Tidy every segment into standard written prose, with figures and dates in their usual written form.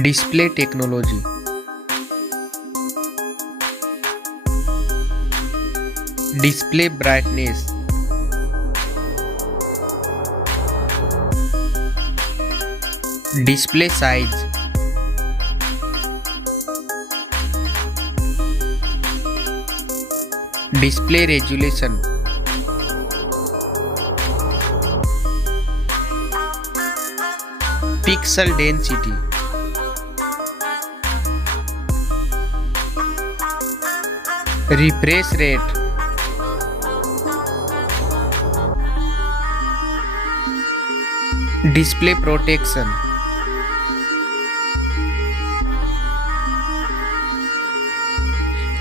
Display technology. Display brightness. Display size. Display resolution. Pixel density. Refresh rate. Display protection.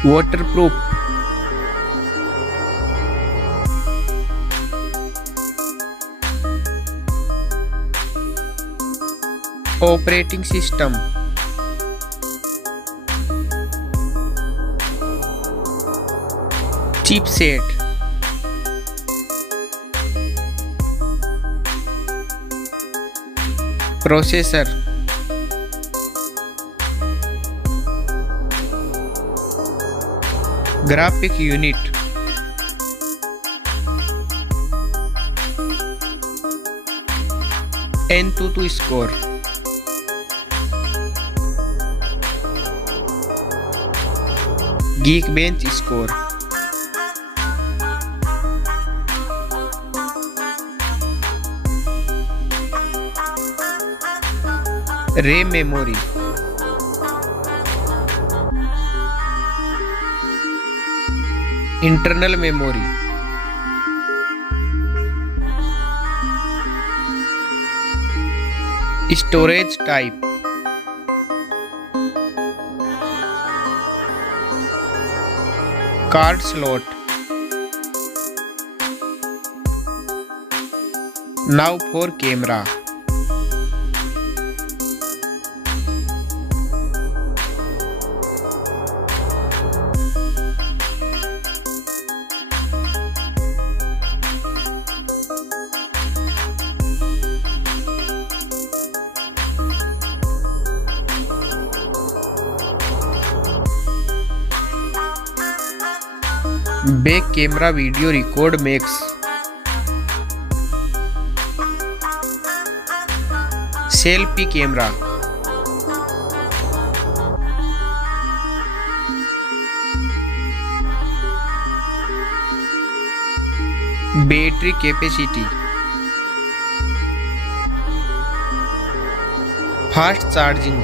Waterproof. Operating system. Chipset. Processor. Graphic unit. AnTuTu score. Geekbench score. RAM memory. Internal memory. Storage type. Card slot. Now for camera. Back camera video record makes. Selfie camera. Battery capacity. Fast charging.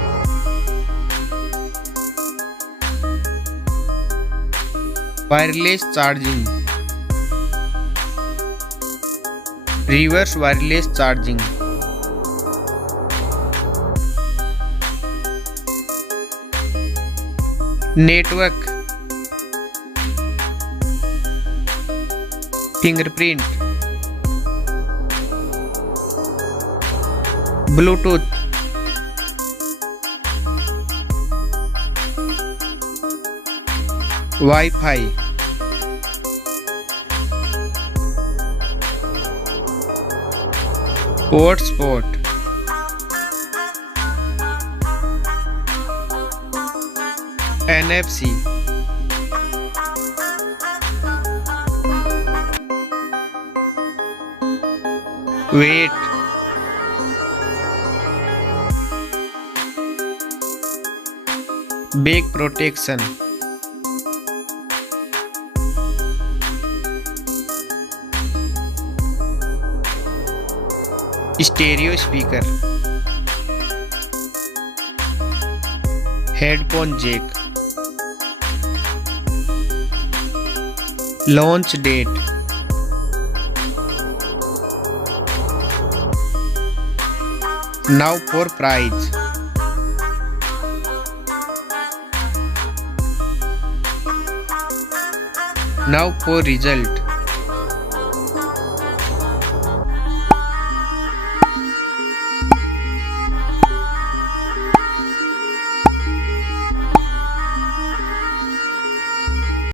Wireless charging. Reverse wireless charging. Network. Fingerprint. Bluetooth. Wi-Fi. Hotspot. NFC. Weight. Back protection. Stereo speaker. Headphone jack. Launch date. Now for price. Now for result.